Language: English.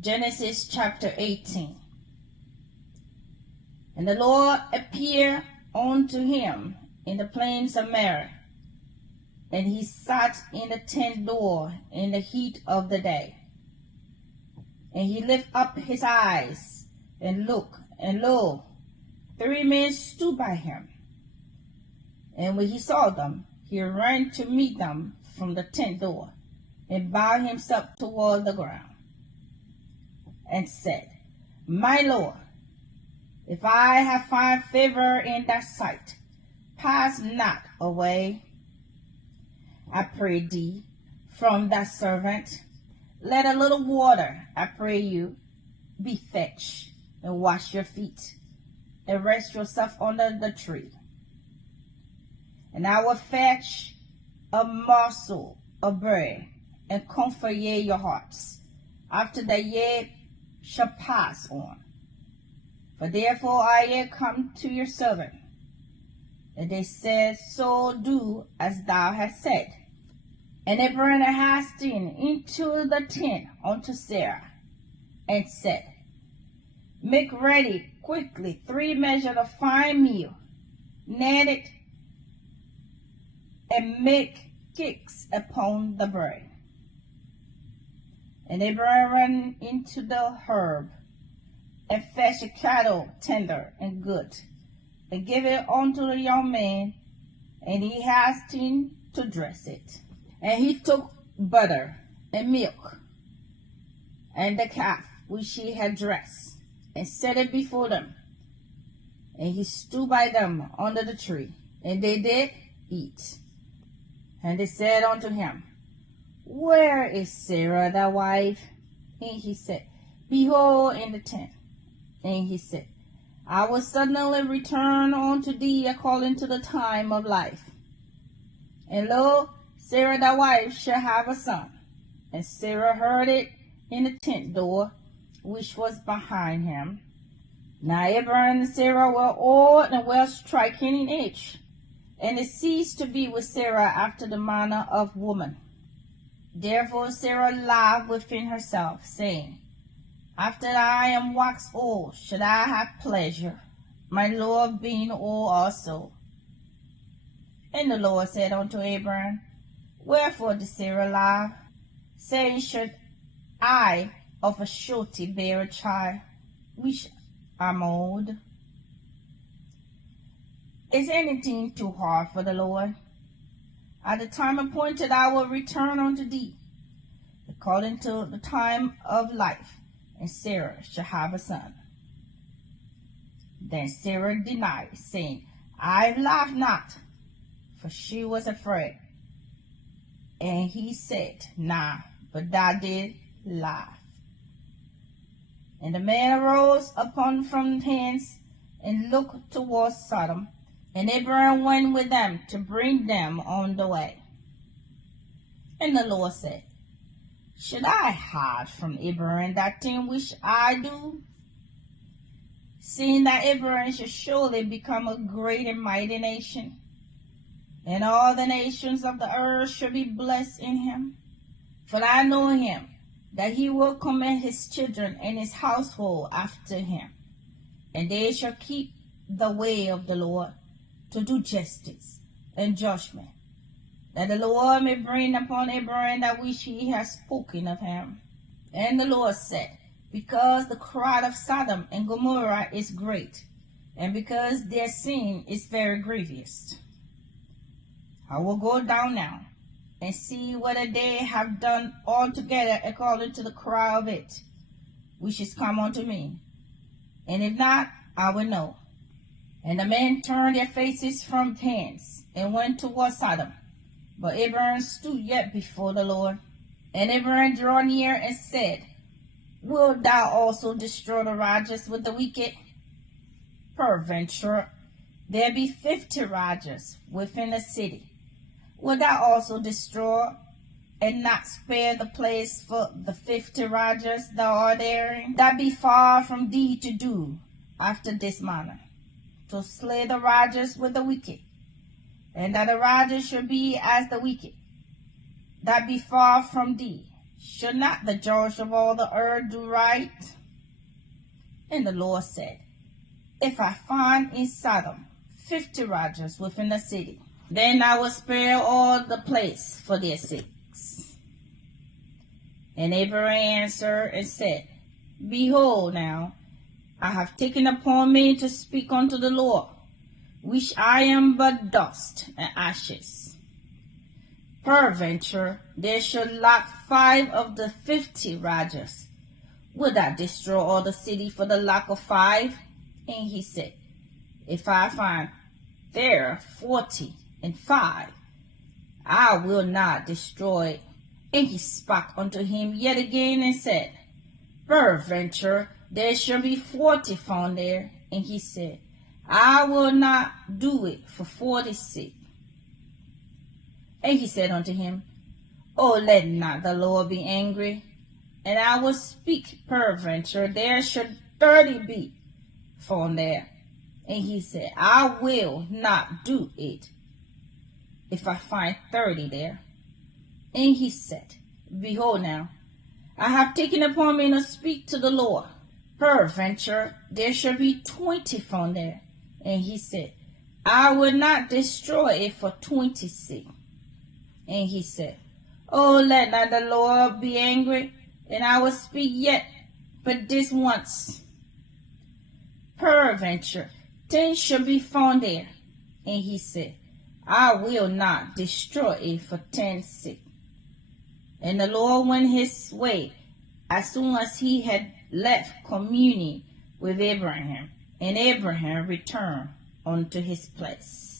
Genesis chapter 18. And the Lord appeared unto him in the plains of Merah, and he sat in the tent door in the heat of the day. And he lifted up his eyes and looked, and lo, 3 men stood by him. And when he saw them, he ran to meet them from the tent door, and bowed himself toward the ground, and said, My Lord, if I have found favor in thy sight, pass not away, I pray thee, from thy servant. Let a little water, I pray you, be fetched, and wash your feet, and rest yourself under the tree. And I will fetch a morsel of bread, and comfort ye your hearts, after that ye shall pass on. For therefore I am come to your servant. And they said, So do as thou hast said. And they brought a hasten into the tent unto Sarah, and said, Make ready quickly 3 measures of fine meal, knead it, and make cakes upon the bread. And Abraham ran into the herb, and fetched a cattle tender and good, and gave it unto the young man, and he hastened to dress it. And he took butter and milk, and the calf which he had dressed, and set it before them. And he stood by them under the tree, and they did eat. And they said unto him, Where is Sarah thy wife? And he said, Behold, in the tent. And he said, I will suddenly return unto thee according to the time of life. And lo, Sarah thy wife shall have a son. And Sarah heard it in the tent door, which was behind him. Now Abraham and Sarah were old and well stricken in age, and it ceased to be with Sarah after the manner of woman. Therefore Sarah laughed within herself, saying, After I am waxed old, should I have pleasure, my Lord being old also? And the Lord said unto Abraham, Wherefore did Sarah laugh, saying, Should I of a surety bear a child, which am old? Is anything too hard for the Lord? At the time appointed I will return unto thee, according to the time of life, and Sarah shall have a son. Then Sarah denied, saying, I laughed not, for she was afraid. And he said, Nah, but thou did laugh. And the man arose upon from hence, and looked towards Sodom, and Abraham went with them to bring them on the way. And the Lord said, Should I hide from Abraham that thing which I do? Seeing that Abraham shall surely become a great and mighty nation, and all the nations of the earth shall be blessed in him. For I know him, that he will command his children and his household after him, and they shall keep the way of the Lord, to do justice and judgment, that the Lord may bring upon Abraham that which he has spoken of him. And the Lord said, Because the crowd of Sodom and Gomorrah is great, and because their sin is very grievous, I will go down now, and see whether they have done altogether according to the cry of it, which is come unto me. And if not, I will know. And the men turned their faces from hence, and went toward Sodom. But Abraham stood yet before the Lord. And Abraham drew near and said, Wilt thou also destroy the righteous with the wicked? Peradventure, there be 50 righteous within a city. Wilt thou also destroy, and not spare the place for the 50 righteous that are therein? That be far from thee to do after this manner, to slay the righteous with the wicked, and that the righteous should be as the wicked. That be far from thee. Should not the judge of all the earth do right? And the Lord said, if I find in Sodom 50 righteous within the city, then I will spare all the place for their sakes. And Abraham answered and said, behold now, I have taken upon me to speak unto the Lord, which I am but dust and ashes. Peradventure there should lack 5 of the 50 righteous. Would I destroy all the city for the lack of 5? And he said, if I find there 40 and 5, I will not destroy it. And he spake unto him yet again and said, peradventure there shall be 40 found there. And he said, I will not do it for 40's sake. And he said unto him, oh, let not the Lord be angry, and I will speak, peradventure there should 30 be found there. And he said, I will not do it if I find 30 there. And he said, behold now, I have taken upon me to speak to the Lord. Peradventure there shall be 20 found there. And he said, I will not destroy it for 20's sake. And he said, oh, let not the Lord be angry, and I will speak yet but this once. Peradventure 10 shall be found there. And he said, I will not destroy it for 10's sake. And the Lord went his way as soon as he had left communing with Abraham, and Abraham returned unto his place.